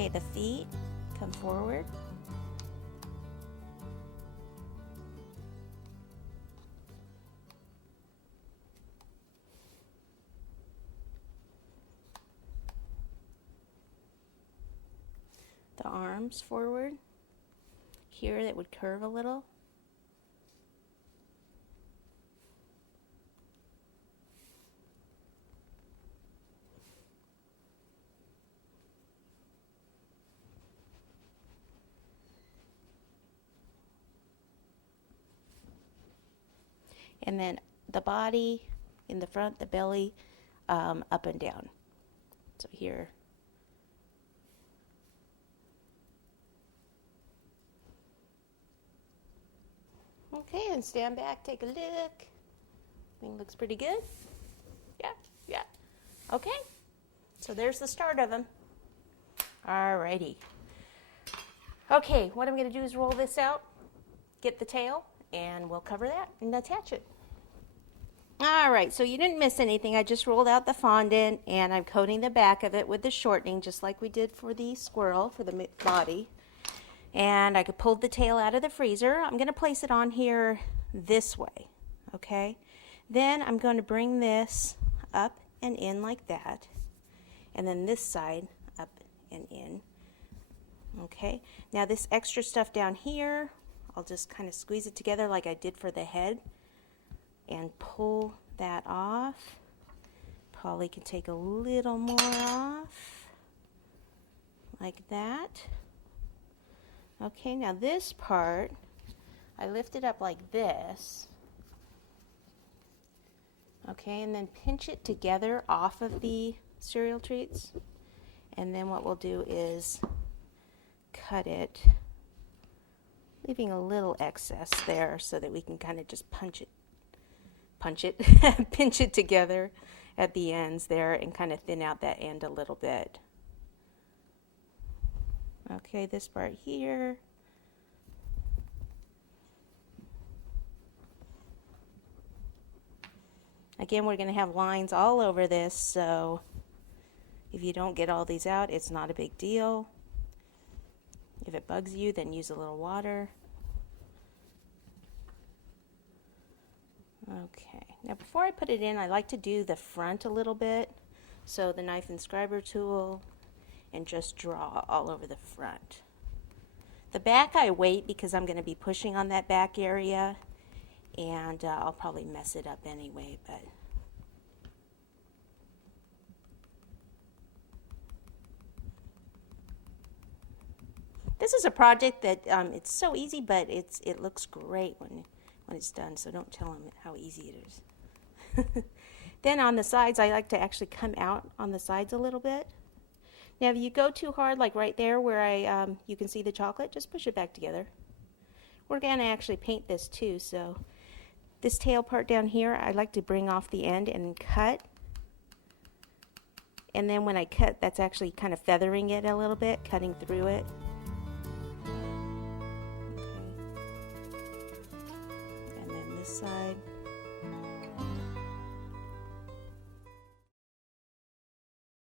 Okay, the feet come forward. The arms forward. Here that would curve a little. And then the body in the front, the belly, up and down. So here. Okay, and stand back, take a look. Thing looks pretty good. Yeah. Okay, so there's the start of them. Alrighty. Okay, what I'm going to do is roll this out, get the tail, and we'll cover that and attach it. Alright, so you didn't miss anything. I just rolled out the fondant, and I'm coating the back of it with the shortening, just like we did for the squirrel, for the body. And I could pull the tail out of the freezer. I'm going to place it on here this way, okay? Then I'm going to bring this up and in like that, and then this side up and in, okay? Now this extra stuff down here, I'll just kind of squeeze it together like I did for the head and pull that off. Probably can take a little more off, like that. Okay, now this part, I lift it up like this. Okay, and then pinch it together off of the cereal treats. And then what we'll do is cut it, leaving a little excess there so that we can kind of just pinch it together at the ends there and kind of thin out that end a little bit. Okay, this part here. Again, we're going to have lines all over this, so if you don't get all these out, it's not a big deal. If it bugs you, then use a little water. Okay, now before I put it in, I like to do the front a little bit. So the knife and scriber tool, and just draw all over the front. The back I wait because I'm going to be pushing on that back area, and I'll probably mess it up anyway, but this is a project that it's so easy, but it looks great when it's done, so don't tell them how easy it is. Then on the sides, I like to actually come out on the sides a little bit. Now, if you go too hard, like right there where you can see the chocolate, just push it back together. We're going to actually paint this too, so this tail part down here, I like to bring off the end and cut. And then when I cut, that's actually kind of feathering it a little bit, cutting through it. Okay. And then this side.